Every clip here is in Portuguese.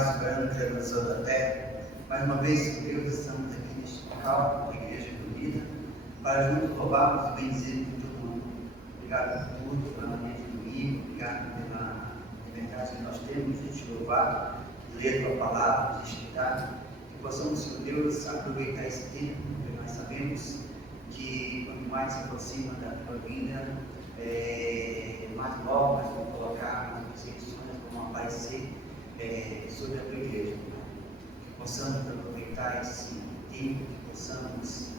Pai soberano, criador da terra, mais uma vez, Deus, estamos aqui neste local, a Igreja Unida, para juntos louvarmos e bendizermos todo mundo. Obrigado por tudo, pela maneira de domingo, obrigado pela liberdade que nós temos de te louvar, de ler a tua palavra, de estudar, que possamos, Senhor Deus, aproveitar esse tempo, porque nós sabemos que quanto mais se aproxima da tua vinda, mais novas vão colocar, mais perseguições vão aparecer sobre a tua igreja. Que possamos aproveitar esse tempo, que possamos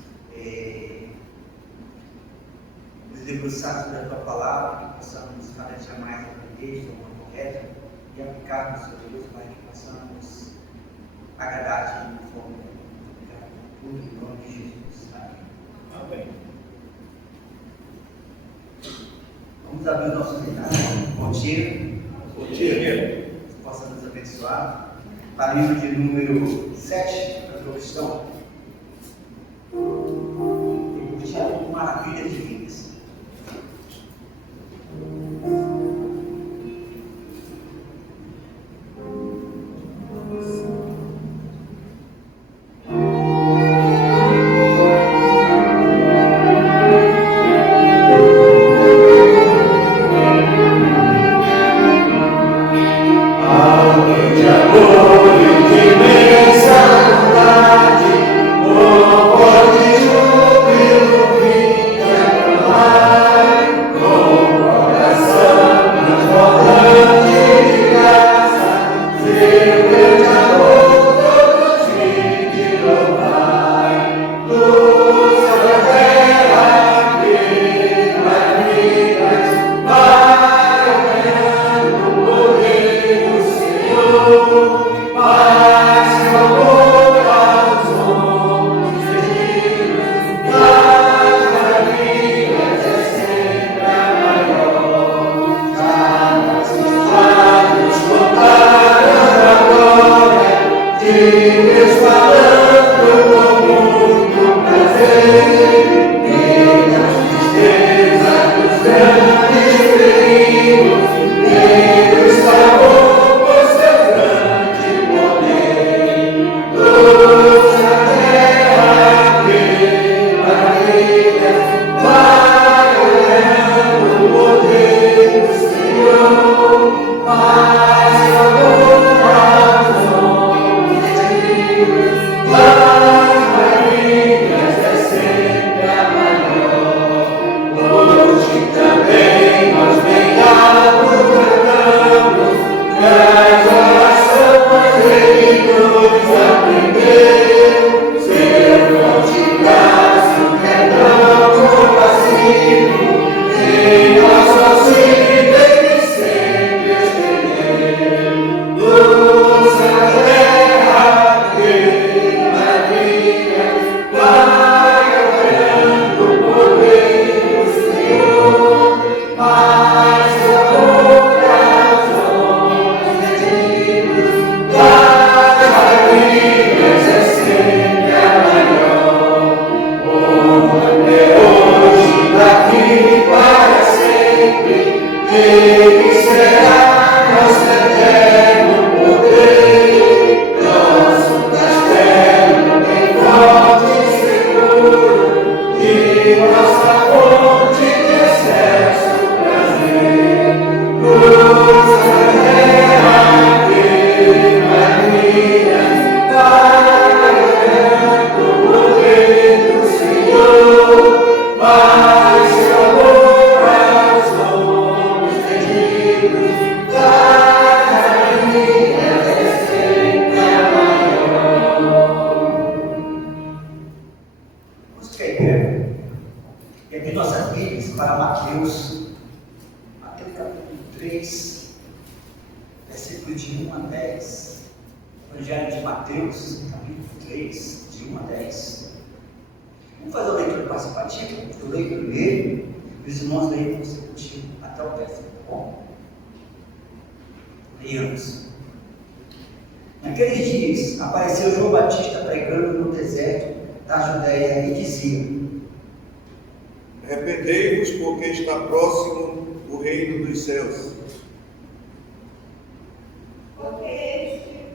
nos debruçar sobre a tua palavra, que possamos cada dia mais aprender de forma correta e aplicar no Senhor Deus, para que possamos agradar-te de forma tudo em nome de Jesus. Amém. Amém. Vamos abrir o nosso comentário. Bom dia. Bom dia. Que possa nos abençoar. Para o livro de número 7, da profissão. E curtir a maravilha divinas. Naqueles dias, apareceu João Batista pregando no deserto da Judéia e dizia: Arrependei-vos, porque está próximo o reino dos céus. Porque este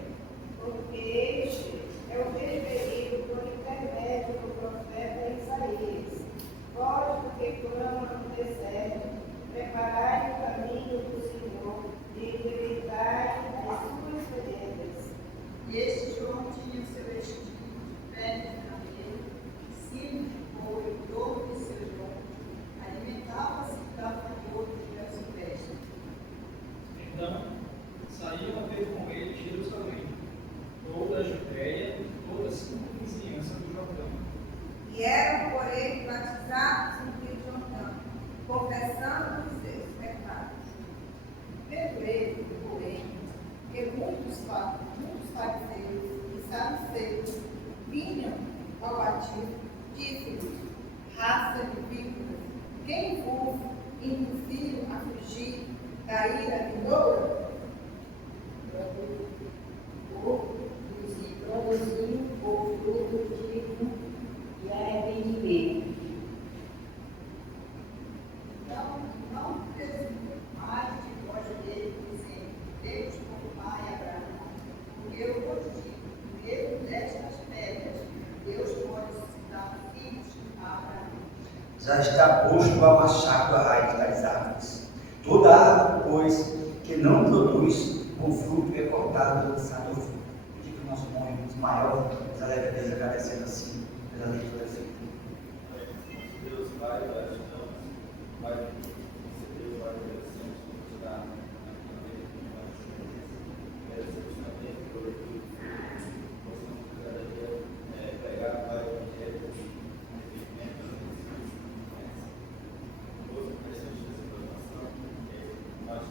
a fugir da ira vindoura? Produzindo o fruto digno de arrependimento. Então, não presumo mais de vós dele, dizendo, Deus como pai Abraão, porque eu vos digo, mesmo destas pedras, Deus pode suscitar filhos a Abraão. Já está posto ao machado a raiz das árvores. Toda árvore, pois, que não produz com fruto é cortada e lançada ao fogo. Pedir que o nosso nome maior, mas a leve Deus agradecendo assim pela leitura feita. Deus vai dar as mãos, vai Deus vai agradecendo por dar na vida que nós merecemos também por tudo. Possamos cada dia pegar o Pai do Evangelho e arrependimento outra presente dessa informação, nós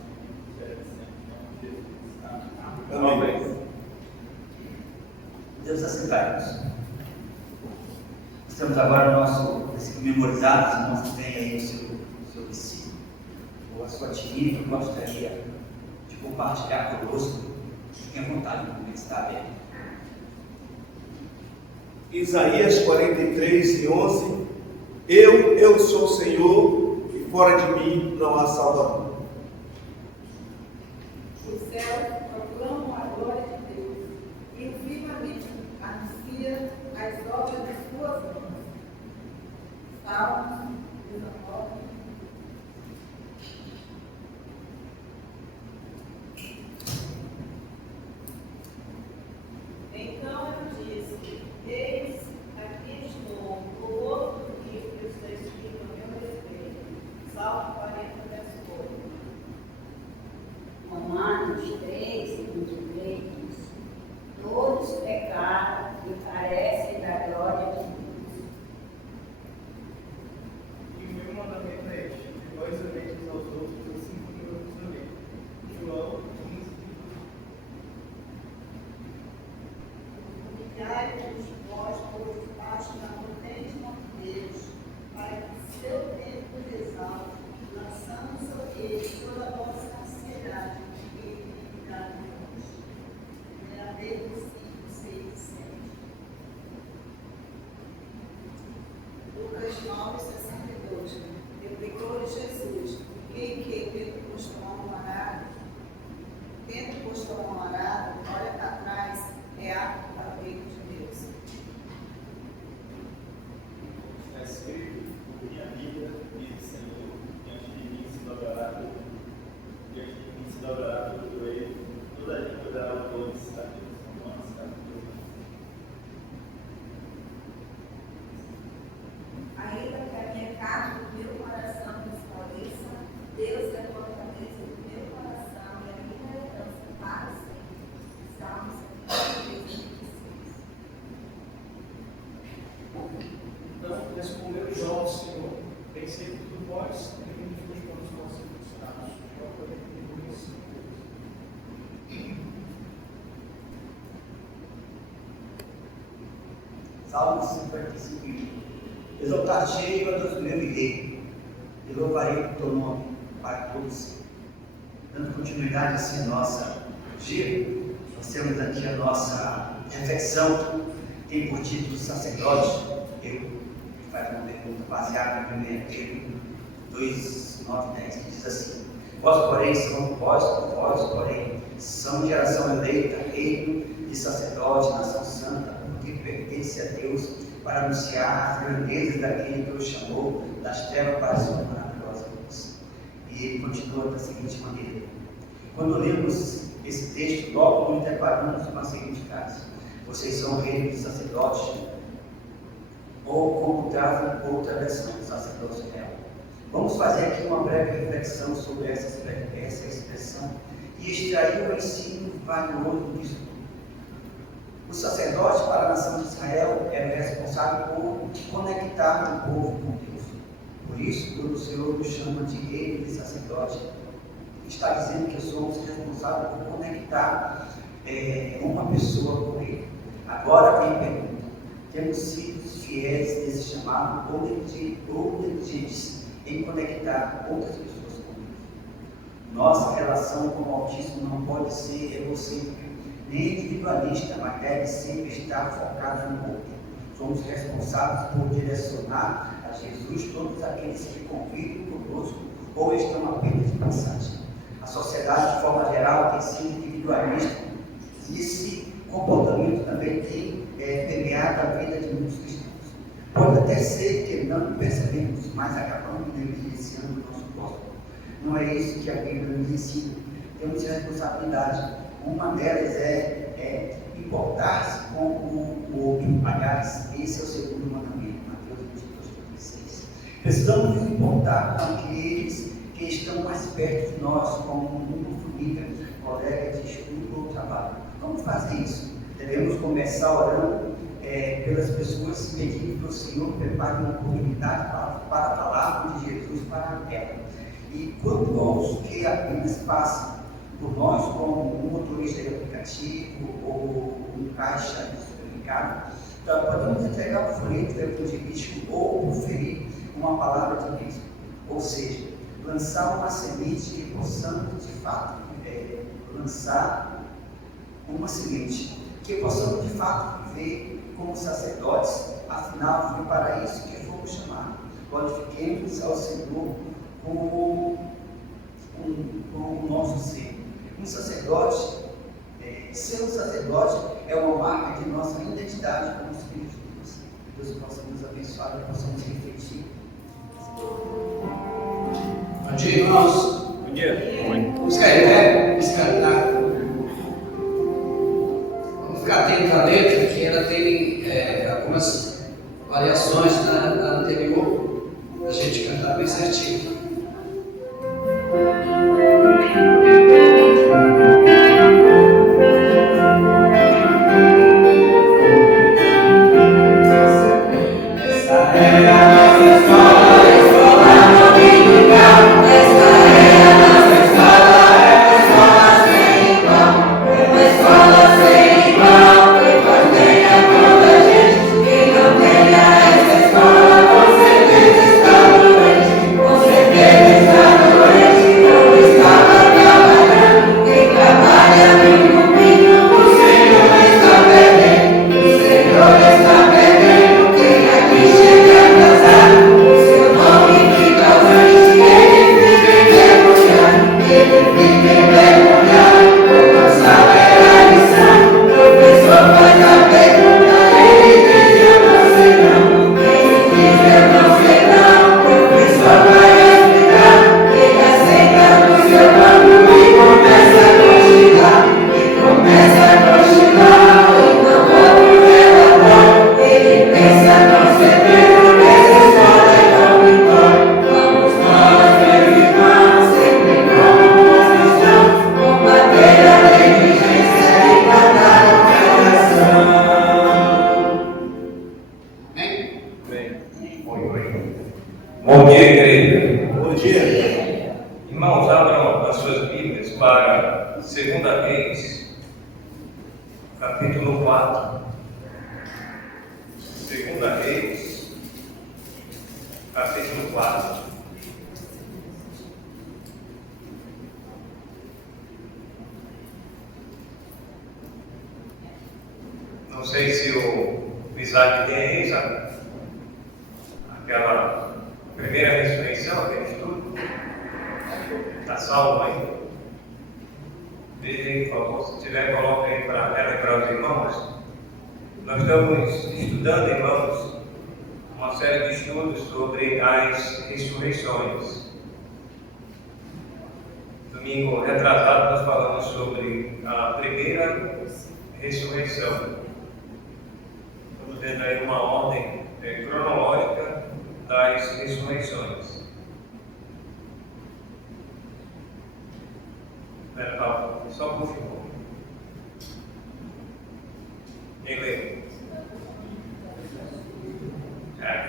agradecemos em nome de Jesus. Amém. Deus assentai-nos. Estamos agora no nosso memorizado, os irmãos que têm aí o seu discípulo, ou a sua tirinha, que eu gostaria de compartilhar conosco. Fiquem à vontade, como está aberto. Isaías 43:11. Eu sou o Senhor, e fora de mim não há salvador. Os céus proclamam a glória de Deus, e o firmamento anuncia as obras de suas mãos. Salmos 19. Então eu disse: Eis, aqui estou, o louvor do livro que está escrito a meu respeito. Salmo 40, verso 8. Romanos 3:23 diz: Todos pecaram e carecem da glória de Deus. E o meu mandamento é este: que vós ameis uns aos outros assim como eu vos amei. João 15. Humilhai-vos vós todos debaixo da potente mão de Deus, para que seu tempo exalte, lançando sobre ele toda a vossa ansiedade e iniquidade de nós. 1 Pedro 5, 6 e 7. Lucas 9, 62. Replicou-lhe Jesus: quem que tendo posto a mão no arado, olha para trás, é apto para o reino de Deus. Está escrito: por minha vida, diz o Senhor, diante de mim se dobrará todo joelho, toda língua dará louvores a Deus. Romanos capítulo 1. Ainda que a minha carne e o meu coração desfaleça, Deus é a fortaleza do meu coração e a minha herança para sempre. Salmos 73, 26. Então respondeu Jó ao Senhor: pensei que tu vós reunimos para os nossos estados. Jó 42, 5. Salmo 55. Exaltar-te-ei, ó Deus meu e rei, e louvarei o teu nome para todos sempre. Dando continuidade assim a nossa dia, nós temos aqui a nossa reflexão, tem por título sacerdote. Eu faz uma pergunta baseada no 1 Pedro 2, 9 e 10, que diz assim: vós, porém, são geração eleita, reino de sacerdote, nação santa, porque pertence a Deus, para anunciar as grandezas daquele que os chamou das trevas para a sua maravilhosa luz. E ele continua da seguinte maneira: quando lemos esse texto, logo nos deparamos com a seguinte frase: vocês são o reino de sacerdotes, ou como traz outra versão, sacerdote real. Vamos fazer aqui uma breve reflexão sobre essa expressão e extrair o ensino valioso disso tudo. O sacerdote para a nação de Israel era responsável por conectar o povo com Deus. Por isso, quando o Senhor nos chama de reino de sacerdote, está dizendo que somos responsáveis por conectar uma pessoa com Ele. Agora vem a pergunta: temos sido fiéis nesse chamado ou negligentes em conectar outras pessoas com Deus? Nossa relação com o autismo não pode ser egocêntrica, nem individualista, mas deve sempre estar focada no outro. Somos responsáveis por direcionar a Jesus todos aqueles que convivem conosco ou estão apenas de passagem. A sociedade, de forma geral, tem sido individualista e esse comportamento também tem permeado a vida de muitos cristãos. Pode até ser que não percebemos, mas acabamos negligenciando o nosso próximo. Não é isso que a Bíblia nos ensina. Temos responsabilidade. Uma delas é importar-se com o outro. Aliás, esse é o segundo mandamento, Mateus 22:36. Precisamos nos importar com aqueles que estão mais perto de nós, como uma família, colega de estudo ou trabalho. Como fazer isso? Devemos começar orando pelas pessoas, pedindo para o Senhor prepare uma oportunidade para a palavra de Jesus para ela. E quanto aos que apenas passam por nós, como um motorista de aplicativo ou um caixa de supermercado, então podemos entregar o folheto evangelístico ou proferir uma palavra de bênção. Ou seja, lançar uma semente que possamos de fato lançar uma semente que possamos de fato viver como sacerdotes. Afinal, foi para isso que fomos chamados. Glorifiquemos ao Senhor com o nosso ser. Um sacerdote, ser um sacerdote é uma marca de nossa identidade como filhos de Deus. Deus possa nos abençoar e possamos refletir. Bom dia, irmãos. Bom dia. Vamos ficar em pé, vamos cantar. Vamos ficar atento à letra, que ela tem algumas variações na anterior, a gente cantar bem certinho. Bom dia, igreja. Bom dia. Irmãos, abram as suas Bíblias para 2 Reis, capítulo 4. 2 Reis, capítulo 4. Não sei se o Isaac tem aí, Isaac. Aquela primeira ressurreição, aquele estudo. Está salvo aí? Veja aí, por favor. Se tiver, coloca aí para relembrar os irmãos. Nós estamos estudando, irmãos, uma série de estudos sobre as ressurreições. Domingo retrasado, nós falamos sobre a primeira ressurreição. Estamos vendo aí uma ordem cronológica das ressurreições. Só por favor. Quem lê?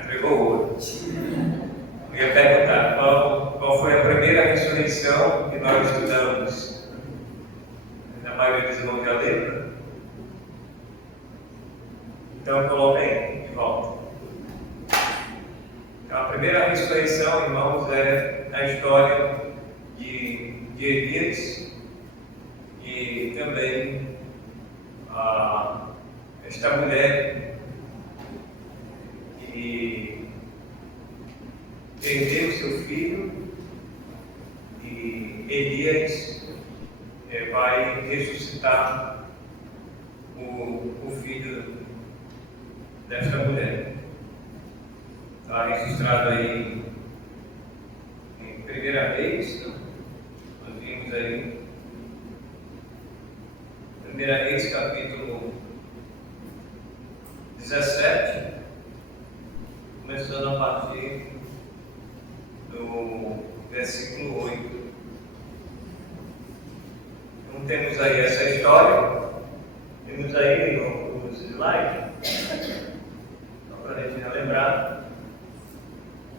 Entregou o ouro. Eu ia perguntar qual foi a primeira ressurreição que nós estudamos. A maioria dos irmãos já lembra? Então coloca aí, de volta. Então, a primeira ressurreição, irmãos, é a história de de Elias e também esta mulher que perdeu seu filho e Elias vai ressuscitar o filho desta mulher. Está registrado aí em 1 Reis, nós vimos aí 1 Reis capítulo 17, começando a partir do versículo 8. Então temos aí essa história, temos aí nos slides, só para a gente relembrar.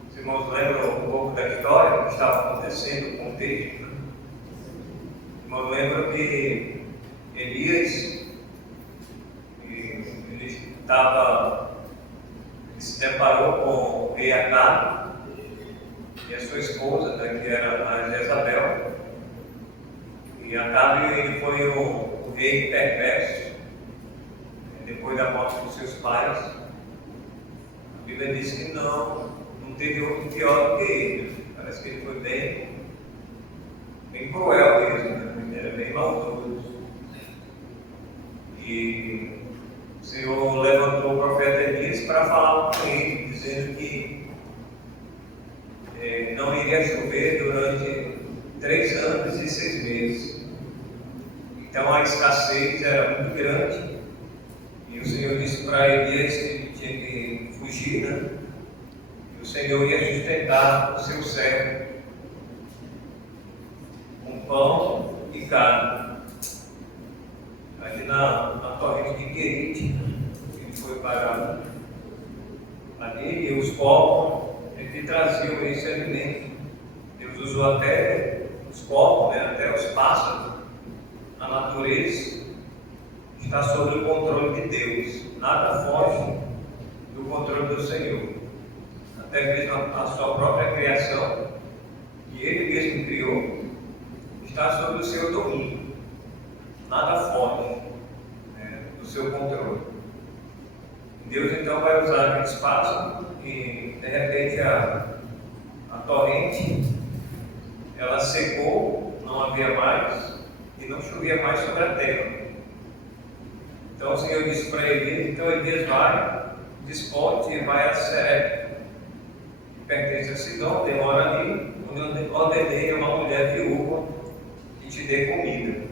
Os irmãos lembram um pouco da história, o que estava acontecendo, o contexto. Os irmãos lembram que Elias ele se deparou com o rei Acabe e a sua esposa, né, que era a Jezabel. E Acabe ele foi o rei perverso, depois da morte dos seus pais. A Bíblia diz que não teve outro pior do que ele. Parece que ele foi bem cruel mesmo, né? Ele era bem maldoso. E o Senhor levantou o profeta Elias para falar com ele, dizendo que não iria chover durante 3 anos e 6 meses. Então a escassez era muito grande. E o Senhor disse para Elias que ele tinha que fugir, né? E o Senhor ia sustentar o seu servo com pão e carne. Ali na torrente de Querite, ele foi parado ali, e os povos que traziam esse alimento. Deus usou até os povos, né, até os pássaros. A natureza está sob o controle de Deus, nada foge do controle do Senhor. Até mesmo a sua própria criação, que Ele mesmo criou, está sob o seu domínio. Nada foge do seu controle. Deus então vai usar aquele espaço e de repente a torrente ela secou, não havia mais e não chovia mais sobre a terra. Então o Senhor disse para Elias, então Elias vai, desponte e vai a Serepta, que pertence a Sidom, tem hora ali, onde eu ordenei a uma mulher viúva que te dê comida.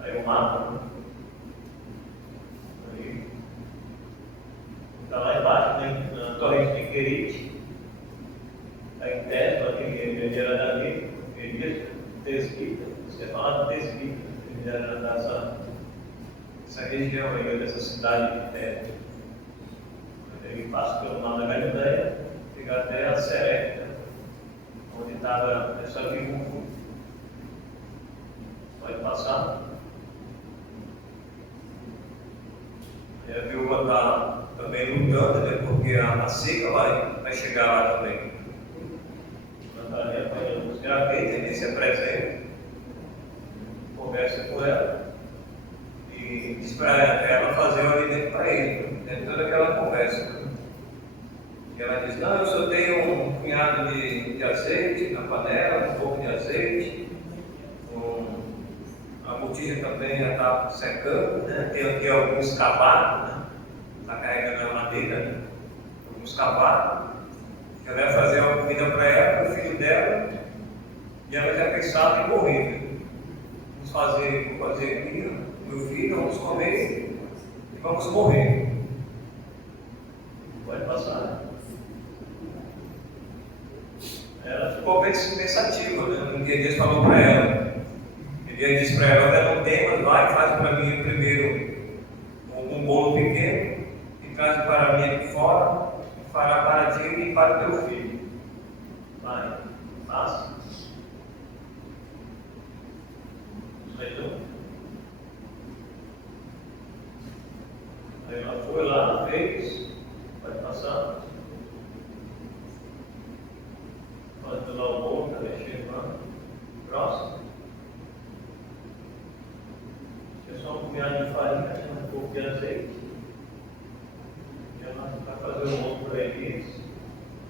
Aí o mapa, aí está lá embaixo, né, na torrente de Querite, aí em Tesla, que era dali, Elias, Tesbita, você fala de Tesbita, ele era dessa região aí, dessa cidade de Tesla. Ele passa pelo mar da Galileia, chega até a Serepta, onde estava essa viúva. Pode passar. E a viúva está também lutando, né, porque a seca vai chegar lá também. Natália apanhando os gravetos, ele se apresenta, conversa com ela e diz para ela fazer o alimento para ele, dentro de toda aquela conversa. E ela diz, não, eu só tenho um punhado de azeite na panela, um pouco de azeite, a botija também já está secando, né? Tem aqui alguns cavalos, né? Está carregando a madeira, né? Alguns cavalos. Ela vai fazer uma comida para ela, para o filho dela, e ela já pensava em morrer. Né? Vou fazer aqui, meu filho, vamos comer e vamos morrer. Pode passar. Ela ficou pensativa, né? Um dia Deus falou para ela. Ele disse para ela, olha, não temas, vai, faz para mim primeiro um bolo pequeno e traz para mim aqui fora, fará para ti e para o teu filho. Vai, faça. Então, aí ela foi lá, fez, pode passar. Pode dar o bolo, está mexendo lá. Próximo. É só um punhado de farinha, um pouco de azeite. Já vai fazer o ovo para eles.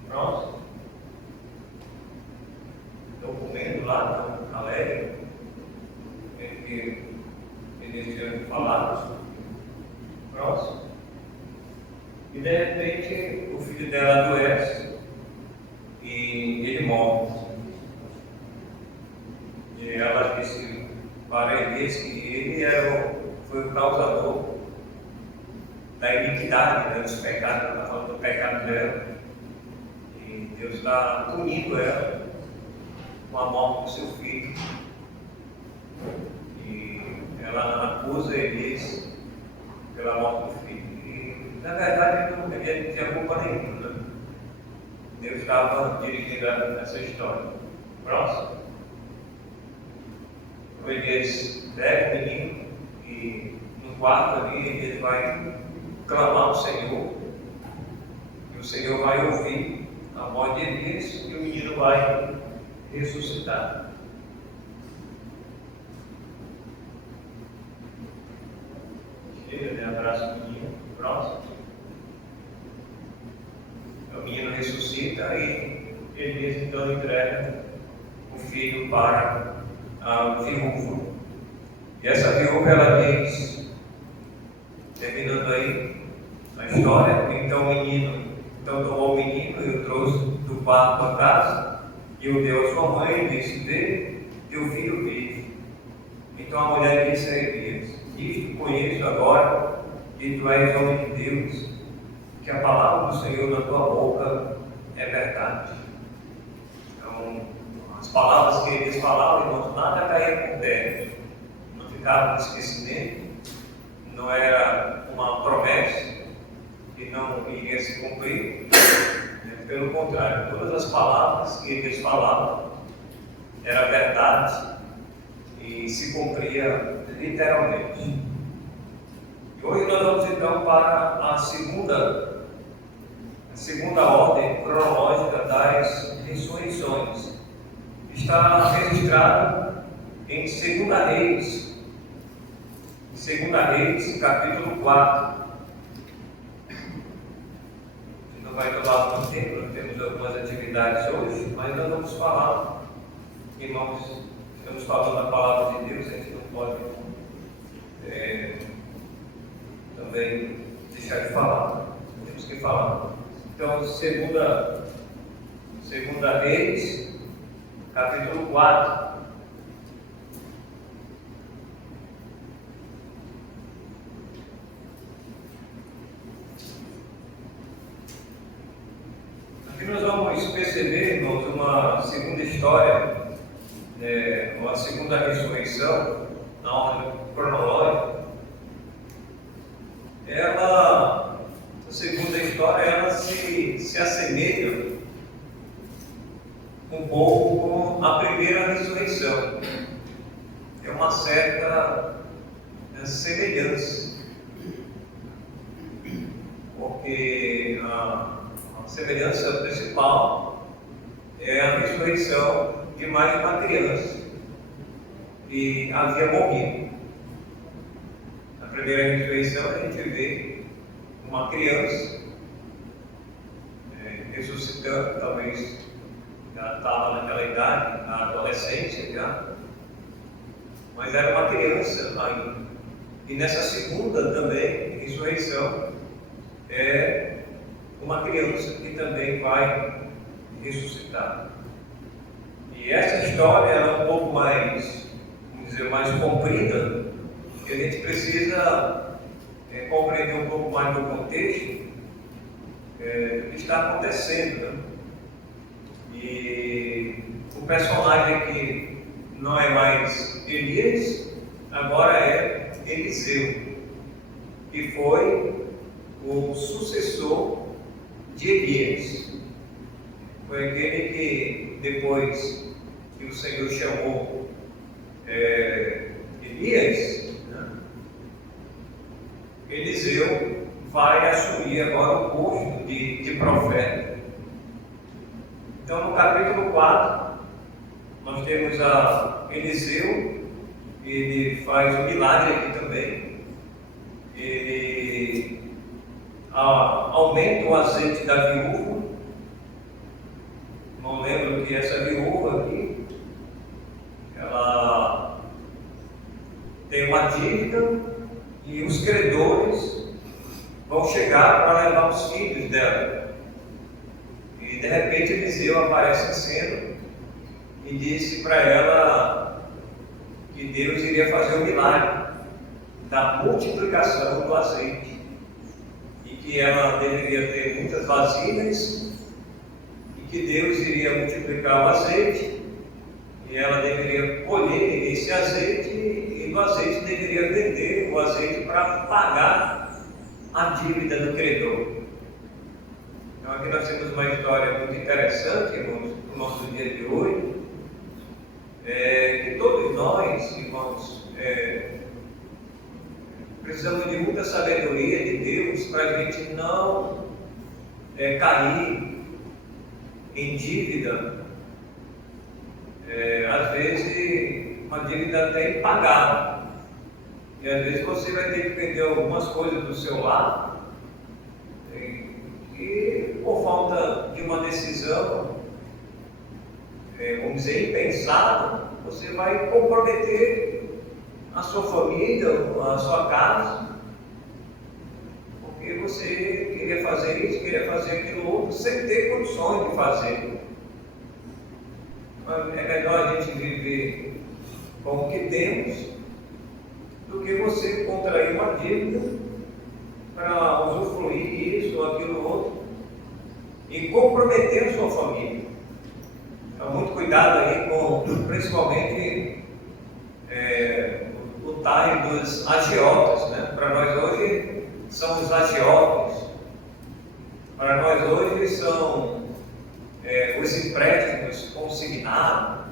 Próximo. Estão comendo lá, estão alegres. Eles tinham falado. Próximo. E de repente o filho dela adoece e ele morre. E ela disse para Elias que ele foi o causador da iniquidade, dos pecados, do pecado dela. E Deus está punindo ela com a morte do seu filho. E ela acusa Elias pela morte do filho. E, na verdade, ele não tinha culpa nenhuma. Né? Deus estava dirigindo essa história. Próximo. O Elias pega o menino e no quarto ali ele vai clamar ao Senhor. E o Senhor vai ouvir a voz de Elias e o menino vai ressuscitar. Chega, abraça o menino. Próximo. O menino ressuscita e Elias então entrega o filho para a viúva. E essa viúva ela diz, terminando aí a história, então o menino, tomou o menino e o trouxe do quarto para casa e o deu à sua mãe e disse: vê, teu filho vive. Então a mulher disse a Elias: isto conheço agora que tu és homem de Deus, que a palavra do Senhor na tua boca é verdade. Então, as palavras que eles falavam, irmãos, nada caía por terra, não ficava no esquecimento, não era uma promessa que não iria se cumprir, pelo contrário, todas as palavras que eles falavam era verdade e se cumpria literalmente. E hoje nós vamos então para a segunda ordem cronológica das ressurreições. Está registrado em 2 Reis, capítulo 4. Não vai tomar muito tempo, nós temos algumas atividades hoje, mas nós vamos falar, irmãos, estamos falando da palavra de Deus, a gente não pode também deixar de falar, temos que falar. Então, segunda Reis, capítulo 4. Aqui nós vamos perceber, irmãos, uma segunda história, uma segunda ressurreição, na ordem cronológica. A segunda história, ela se assemelha um pouco com a primeira ressurreição. É uma certa semelhança, porque a semelhança principal é a ressurreição de mais uma criança que havia morrido. Na primeira ressurreição a gente vê uma criança ressuscitando, talvez já estava naquela idade, na adolescência já, mas era uma criança ainda. E nessa segunda também ressurreição é uma criança que também vai ressuscitar. E essa história é um pouco mais, vamos dizer, mais comprida, e a gente precisa compreender um pouco mais do contexto do que está acontecendo. Né? E o personagem aqui não é mais Elias, agora é Eliseu, que foi o sucessor de Elias. Foi aquele que, depois que o Senhor chamou Elias, né? Eliseu vai assumir agora o posto de profeta. Então, no capítulo 4, Nós temos a Eliseu, ele faz um milagre aqui também. Ele aumenta o azeite da viúva. Não lembro que essa viúva aqui, ela tem uma dívida e os credores vão chegar para levar os filhos dela. E de repente Eliseu aparece em cena e disse para ela que Deus iria fazer um milagre da multiplicação do azeite e que ela deveria ter muitas vasilhas e que Deus iria multiplicar o azeite e ela deveria colher esse azeite e do azeite deveria vender o azeite para pagar a dívida do credor. Então aqui nós temos uma história muito interessante, irmãos, no nosso dia de hoje, que todos nós, irmãos, precisamos de muita sabedoria de Deus para a gente não cair em dívida, às vezes uma dívida até impagável. E às vezes você vai ter que vender algumas coisas do seu lar e por falta de uma decisão, vamos dizer, impensada, você vai comprometer a sua família, a sua casa, porque você queria fazer isso, queria fazer aquilo outro, sem ter condições de fazer. Mas é melhor a gente viver com o que temos do que você contrair uma dívida para usufruir isso ou aquilo outro e comprometer a sua família. Então, muito cuidado aí com, principalmente, o time dos agiotas, né? Para nós hoje são os agiotas, para nós hoje são os empréstimos consignados,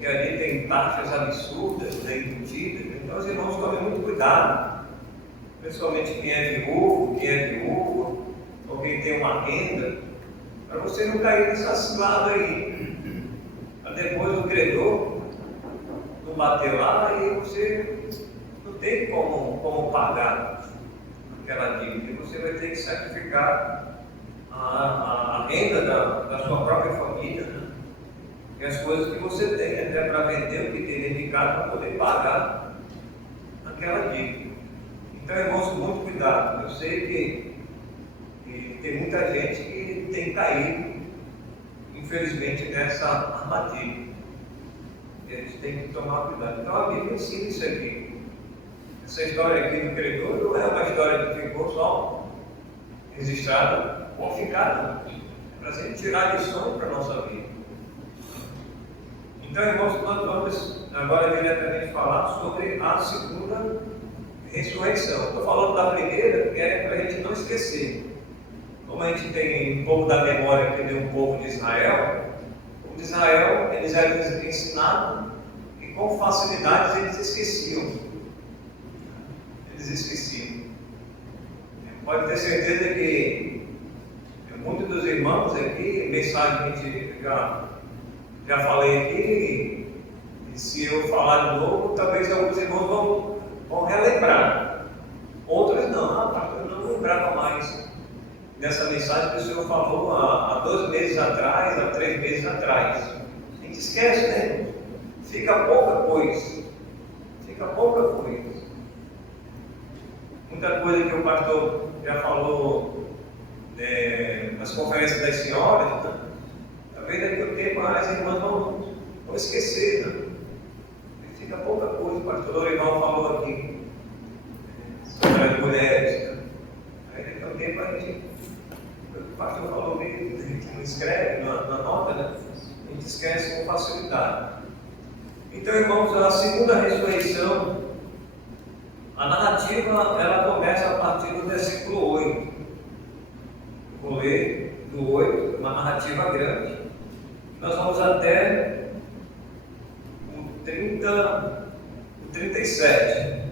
que ali tem taxas absurdas, embutidas. Então os irmãos tomem muito cuidado, principalmente quem é viúvo, ou quem tem uma renda, para você não cair nessa cilada aí. Depois o credor não bateu lá e você não tem como pagar aquela dívida. Você vai ter que sacrificar a renda da sua própria família, né? E as coisas que você tem, até para vender o que tem dentro de casa para poder pagar aquela dívida. Então, irmãos, muito cuidado. Eu sei que tem muita gente que tem caído, infelizmente, nessa armadilha. E a gente tem que tomar cuidado. Então, a Bíblia ensina isso aqui. Essa história aqui do credor não é uma história que ficou só registrada ou ficada. É para a gente tirar lições para a nossa vida. Então, irmãos, nós vamos agora diretamente falar sobre a segunda ressurreição. Estou falando da primeira, que é para a gente não esquecer. Como a gente tem um pouco da memória que deu um povo de Israel, o de Israel, eles eram ensinados e com facilidade eles esqueciam. Eles esqueciam. Pode ter certeza que muitos dos irmãos aqui, mensagem que a gente já falei aqui, e se eu falar de novo, talvez alguns irmãos vão relembrar. Outros não, pastor, eu não lembrava mais dessa mensagem que o Senhor falou há 2 meses atrás, há 3 meses atrás. A gente esquece, né? Fica pouca coisa. Muita coisa que o pastor já falou nas conferências das senhoras, né? Talvez daqui a um tempo as irmãs vão esquecer, né? Fica pouca coisa. O pastor Dorival falou aqui sobre as mulheres, né? Aí daqui a um tempo o pastor falou mesmo, a gente não escreve na nota, né? A gente esquece com facilidade. Então, irmãos, a segunda ressurreição, a narrativa, ela começa a partir do versículo 8. Vou ler do 8, uma narrativa grande. Nós vamos até o 37.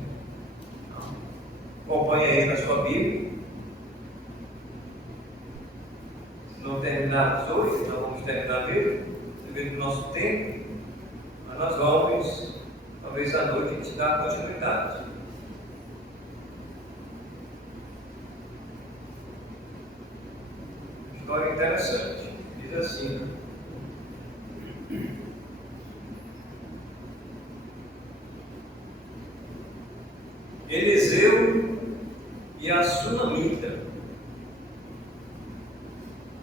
Acompanhe aí na sua Bíblia. Se não terminarmos hoje, nós vamos terminar mesmo. devido do nosso tempo, mas nós vamos, talvez à noite, a gente dar continuidade. História interessante. Diz assim: Eliseu e a Sunamita.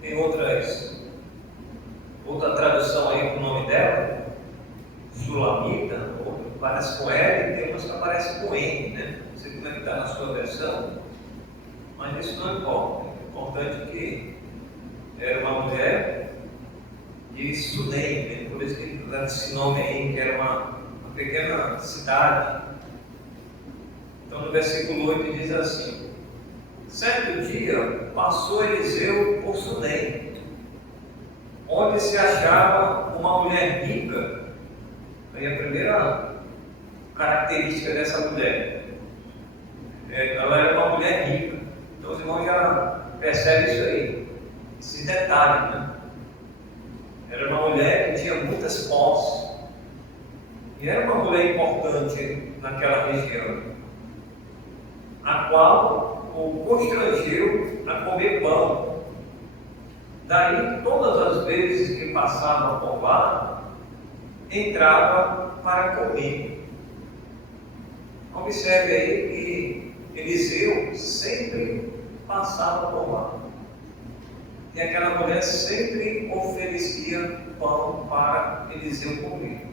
Tem outra tradução aí com o nome dela, Sulamita, outra parece com L, tem umas que aparecem com N, né? Não sei como é que está na sua versão, mas isso não importa. O importante é que era uma mulher de Sunem, né? Por isso que dá esse nome aí, que era uma pequena cidade. Então no versículo 8 diz assim: certo dia passou Eliseu por Sunem, onde se achava uma mulher rica. Aí a primeira característica dessa mulher, ela era uma mulher rica. Então os irmãos já percebem isso aí, esse detalhe, né? Era uma mulher que tinha muitas posses, e era uma mulher importante naquela região, a qual o constrangeu a comer pão. Daí, todas as vezes que passava por lá, entrava para comer. Observe aí que Eliseu sempre passava por lá, e aquela mulher sempre oferecia pão para Eliseu comer.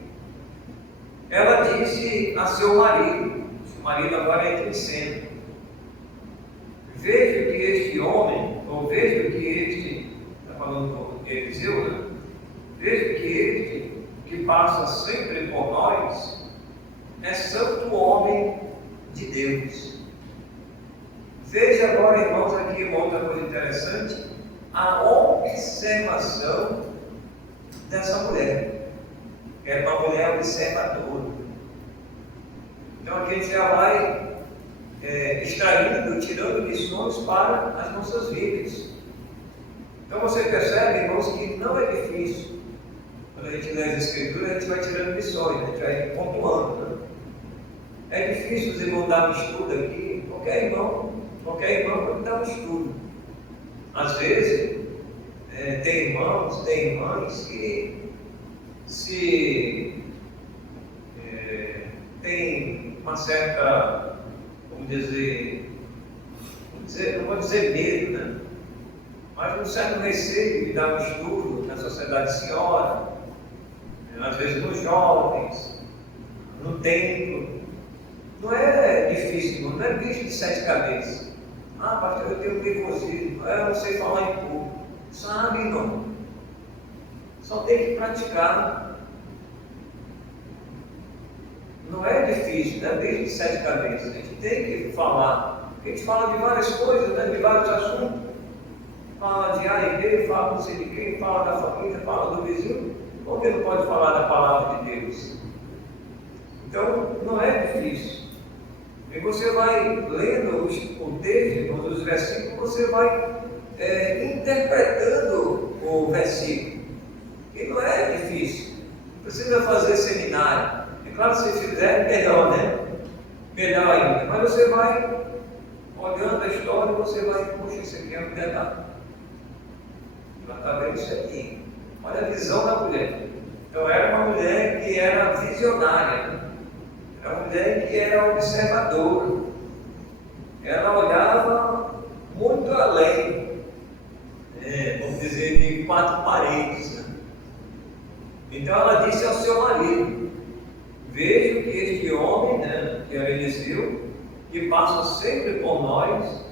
Ela disse a seu marido, seu marido agora entra em cena: vejo que este homem, ou vejo que este, está falando de Eliseu, né? Vejo que este, que passa sempre por nós, é santo homem de Deus. Veja agora, irmãos, aqui uma outra coisa interessante, a observação dessa mulher. Era uma mulher observadora. Então aqui a gente já vai extraindo, tirando lições para as nossas vidas. Então você percebe, irmãos, que não é difícil. Quando a gente lê as Escrituras, a gente vai tirando lições, a gente vai pontuando, né? É difícil os irmãos dar um estudo aqui, qualquer irmão pode dar um estudo. Às vezes, tem irmãos, tem irmãs que tem uma certa, não vou dizer medo, né? Mas um certo receio de dar um estudo na sociedade senhora, às vezes nos jovens, no templo. Não é difícil, não é bicho de 7 cabeças. Ah, pastor, eu tenho nervosismo, eu não sei falar em público. Sabe, não. Só tem que praticar. Não é difícil, não é bicho de 7 cabeças. A gente tem que falar. A gente fala de várias coisas, né? De vários assuntos. Fala de A e B, fala não sei de quem, fala da família, fala do vizinho. Por que não pode falar da palavra de Deus? Então, não é difícil. E você vai lendo o texto, os versículos, você vai interpretando o versículo. E não é difícil. Não precisa fazer seminário. É claro, se fizer, melhor, né? Melhor ainda. Mas você vai olhando a história, você vai, puxa, isso aqui é um detalhe. Ela está vendo isso aqui. Olha a visão da mulher. Então era uma mulher que era visionária. Era uma mulher que era observadora. Ela olhava muito além, vamos dizer, de 4 paredes. Né? Então ela disse ao seu marido: vejo que este homem, né, que era Eliseu, que passa sempre por nós,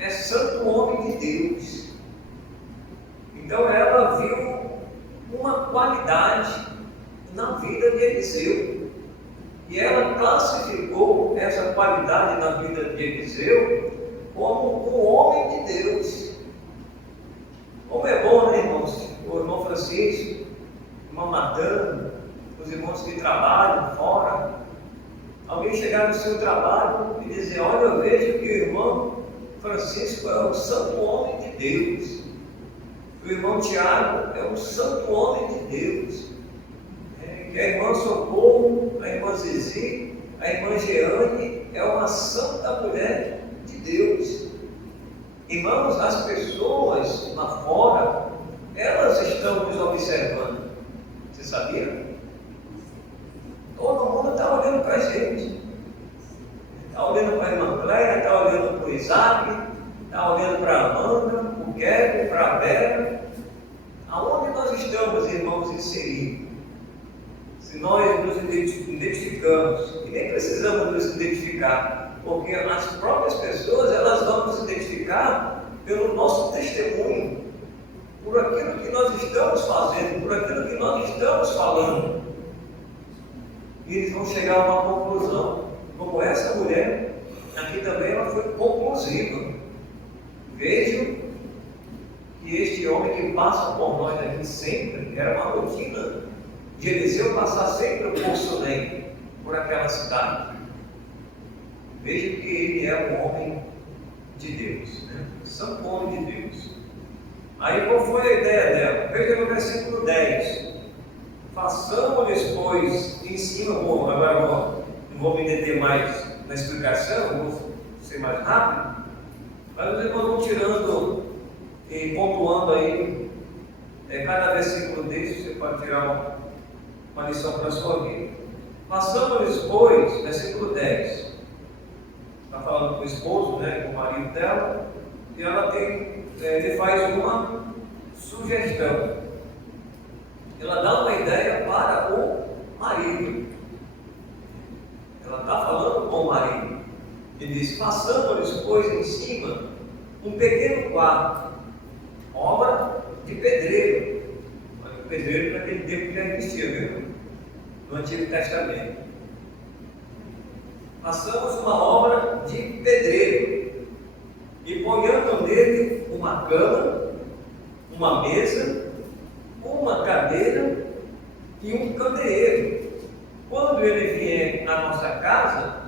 é santo homem de Deus. Então ela viu uma qualidade na vida de Eliseu. E ela classificou essa qualidade na vida de Eliseu como um homem de Deus. Como é bom, né, irmãos? O irmão Francisco, o irmão Matando, os irmãos que trabalham fora, alguém chegar no seu trabalho e dizer: olha, eu vejo que o irmão Francisco é um santo homem de Deus. O irmão Tiago é um santo homem de Deus. porque a irmã Socorro, a irmã Zizi, a irmã Jeane é uma santa mulher de Deus. Irmãos, as pessoas lá fora, elas estão nos observando. Você sabia? Todo mundo está olhando para a gente. Está olhando para a irmã Cléia, está olhando para o Isaac, está olhando para a Amanda, para o Kevin, para a Vera. Aonde nós estamos, irmãos, inseridos? Se nós nos identificamos, e nem precisamos nos identificar, porque as próprias pessoas, elas vão nos identificar pelo nosso testemunho, por aquilo que nós estamos fazendo, por aquilo que nós estamos falando. E eles vão chegar a uma conclusão, como essa mulher, aqui também ela foi conclusiva. Vejo que este homem que passa por nós aqui sempre, era uma rotina de Eliseu passar sempre por Sunem, por aquela cidade. Vejo que ele é um homem de Deus, né? Santo homem de Deus. Aí qual foi a ideia dela? Veja no versículo 10. Façamos-lhes, pois, em cima, agora não vou me deter mais na explicação, vou ser mais rápido, mas os irmãos vão tirando e pontuando aí, cada versículo desse você pode tirar uma lição para a sua vida. Façamos-lhes, pois, versículo 10, está falando com o esposo, né, com o marido dela, e ela ele faz uma sugestão. Ela dá uma ideia para o marido. Ela está falando com o marido. Ele diz: façamos-lhes, pois, em cima um pequeno quarto, obra de pedreiro. O pedreiro naquele tempo já existia, viu? No Antigo Testamento. Façamos uma obra de pedreiro e ponhamos nele uma cama, uma mesa, uma cadeira e um candeeiro. Quando ele vier à nossa casa,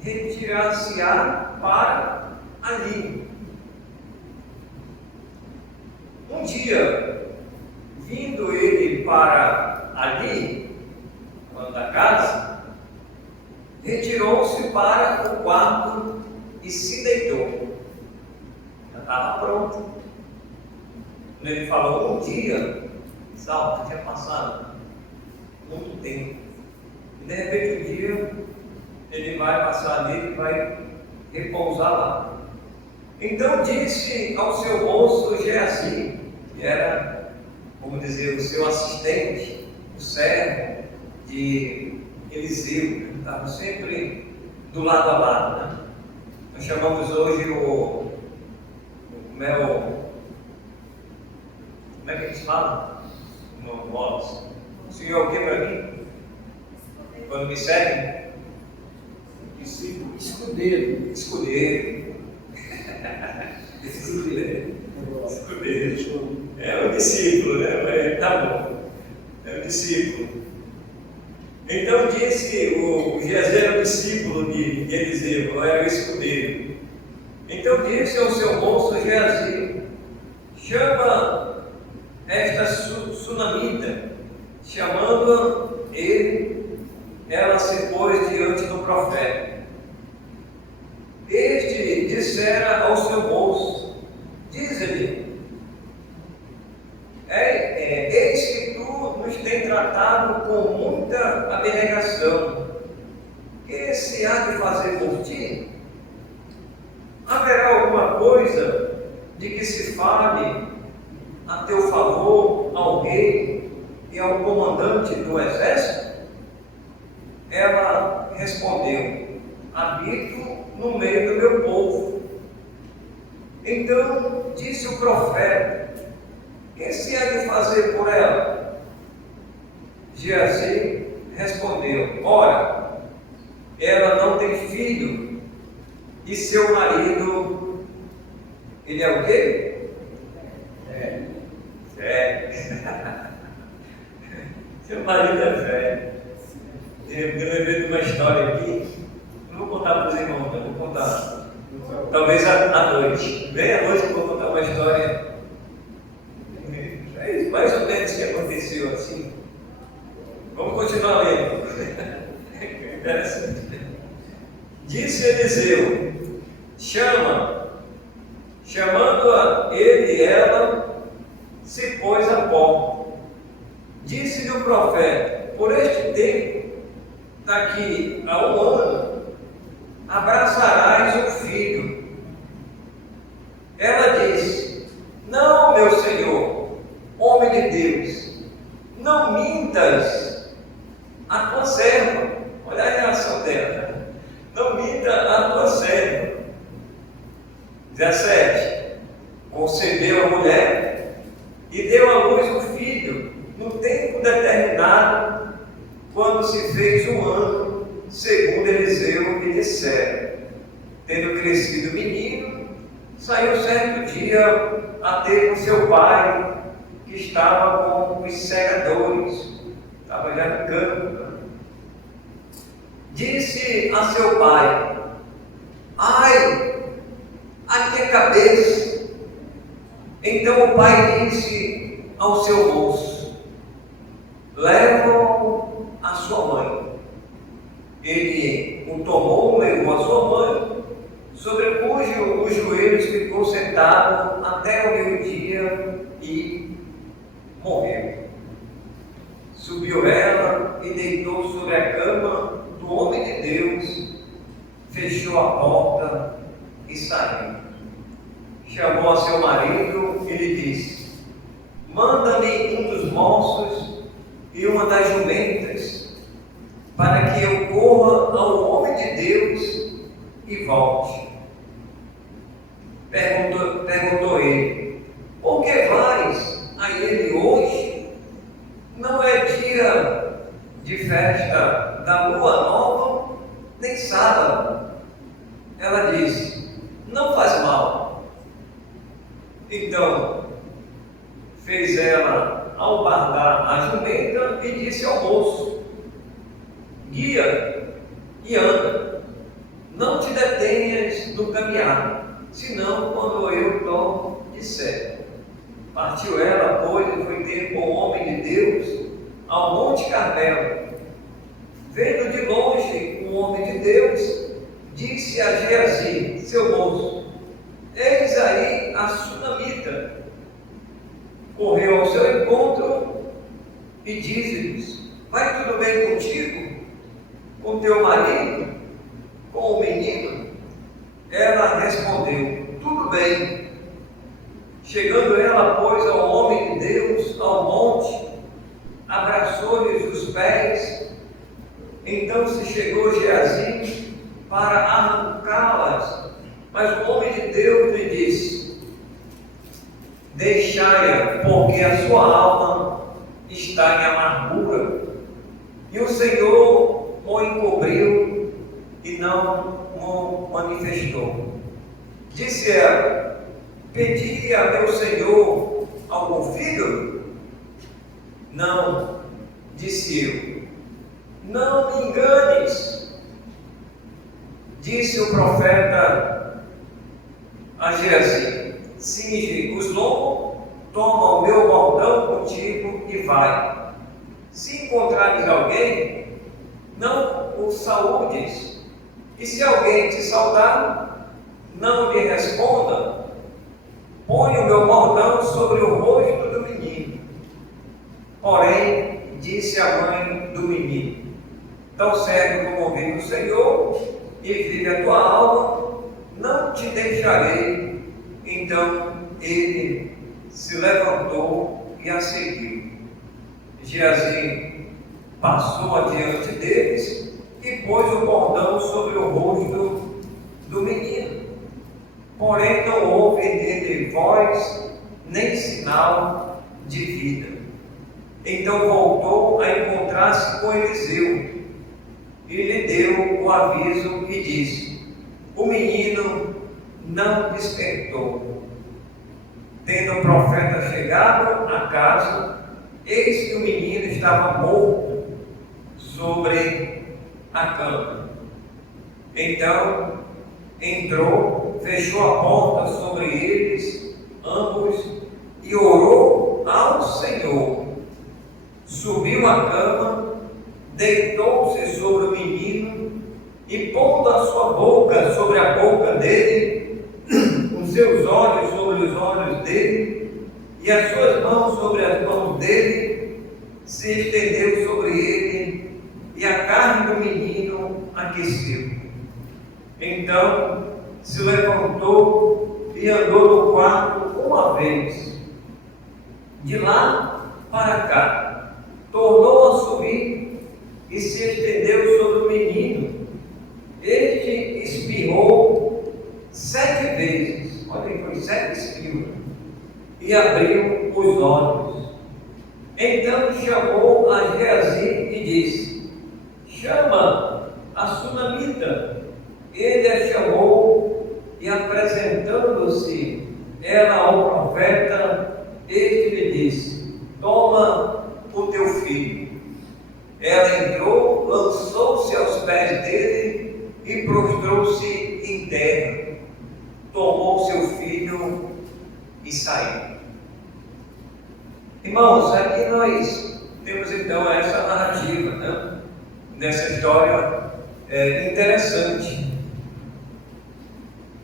retirar-se-á para ali. Um dia, vindo ele para ali, quando da casa, retirou-se para o quarto e se deitou. Já estava pronto. Quando ele falou um dia, já tinha passado muito tempo. E de repente um dia ele vai passar ali e vai repousar lá. Então disse ao seu moço Geazi, que era, vamos dizer, o seu assistente, o servo de Eliseu, que estava sempre do lado a lado, né? Nós chamamos hoje como é que eles falam? No Wallace. O senhor é o que para mim? Quando me seguem? Discípulo. Escudeiro. Escudeiro. É o discípulo, né? Tá bom. É o discípulo. Então disse o Geazi era o discípulo de Eliseu, era o escudeiro. Então disse ao seu moço Geazi: chama esta sunamita. Chamando ele, ela se pôs diante do profeta. Este dissera ao seu moço: diz-lhe, eis que tu nos tem tratado com muita abnegação. Que se há de fazer por ti? Haverá alguma coisa de que se fale a teu favor ao rei e ao comandante do exército? Ela respondeu: habito no meio do meu povo. Então disse o profeta: que se há de fazer por ela? Geazi respondeu: ora, ela não tem filho, e seu marido, ele é o quê? Velho. Seu marido é velho. Eu lembrei de uma história aqui. Não vou contar para os irmãos, não vou contar. Talvez à noite. Bem à noite eu vou contar uma história. Mais ou menos que aconteceu assim. Vamos continuar lendo. Interessante. Disse Eliseu: chama. Chamando-a ele e ela, se pôs à porta. Disse-lhe o profeta: por este tempo, daqui a 1 ano, abraçarás o filho. Ela disse: não, meu senhor, homem de Deus, não mintas a tua serva. Olha a reação dela. Não minta a tua serva. 17. Concebeu a mulher e deu à luz um filho no tempo determinado, quando se fez 1 ano, segundo Eliseu me dissera. Tendo crescido o menino, saiu certo dia a ter com seu pai, que estava com os segadores, estava já no campo. Disse a seu pai: ai, a minha cabeça. Então o pai disse ao seu moço: leva-o à sua mãe. Ele o tomou, levou a sua mãe, sobre cujo os joelhos ficou sentado até o meio-dia e morreu. Subiu ela e deitou sobre a cama do homem de Deus, fechou a porta e saiu. Chamou a seu marido e lhe disse: manda-me um dos moços e uma das jumentas, para que eu corra ao homem de Deus e volte. Perguntou ele: por que vais a ele hoje? Não é dia de festa da lua nova, nem sábado. Ela disse: não faz mal. Então fez ela albardar a jumenta e disse ao moço: guia e anda, não te detenhas no caminhar, senão quando eu disser. Partiu ela, pois, e foi ter com o homem de Deus ao Monte Carmelo. Vendo de longe o homem de Deus, disse a Geazi, seu moço: eis aí a sunamita. Correu ao seu encontro e disse-lhes: vai tudo bem contigo? Com teu marido? Com o menino? Ela respondeu: tudo bem. Chegando ela, pois, ao homem de Deus, ao monte, abraçou-lhes os pés. Então se chegou Geazi para arrancá-las, mas o homem de Deus lhe disse: deixai-a, porque a sua alma está em amargura, e o Senhor o encobriu e não o manifestou. Disse ela: pedi a meu Senhor algum filho? Não, disse eu. Não me enganes. Disse o profeta a Geazi: cinge os lombos, toma o meu bordão contigo e vai. Se encontrares alguém, não o saúdes, e se alguém te saudar, não lhe responda. Põe o meu bordão sobre o rosto do menino. Porém, disse a mãe do menino: tão certo como vive o Senhor e vive a tua alma, não te deixarei. Então ele se levantou e a seguiu. Geazi passou adiante deles e pôs o bordão sobre o rosto do menino. Porém não houve nele voz nem sinal de vida. Então voltou a encontrar-se com Eliseu e lhe deu o aviso e disse: o menino não despertou. Tendo o profeta chegado à casa, eis que o menino estava morto sobre a cama. Então entrou, fechou a porta sobre eles ambos e orou ao Senhor. Subiu à cama pondo a sua boca sobre a boca dele, os seus olhos sobre os olhos dele, e as suas mãos sobre as mãos dele, se estendeu sobre ele, e a carne do menino aqueceu. Então se levantou e andou no quarto uma vez, de lá para cá, tornou a subir e se estendeu sobre o menino. Este espirrou 7 vezes, olha, foi 7 espirros, e abriu os olhos. Então chamou a Geazi e disse: chama a sunamita. Ele a chamou, e apresentando-se ela ao profeta, este lhe disse: toma o teu filho. Ela entrou, lançou-se aos pés dele e prostrou-se em terra. Tomou seu filho e saiu. Irmãos, aqui nós temos então essa narrativa, né? Nessa história interessante.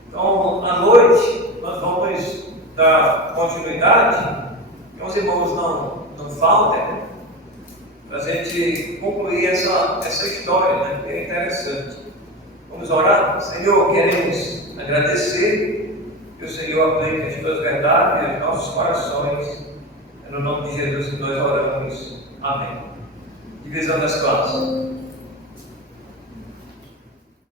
Então, à noite, nós vamos dar continuidade, que os irmãos não faltem, né? Para a gente concluir essa história, né? Que é interessante. Vamos orar? Senhor, queremos agradecer que o Senhor aplique as tuas verdades aos nossos corações. É no nome de Jesus que nós oramos. Amém. Divisão das classes.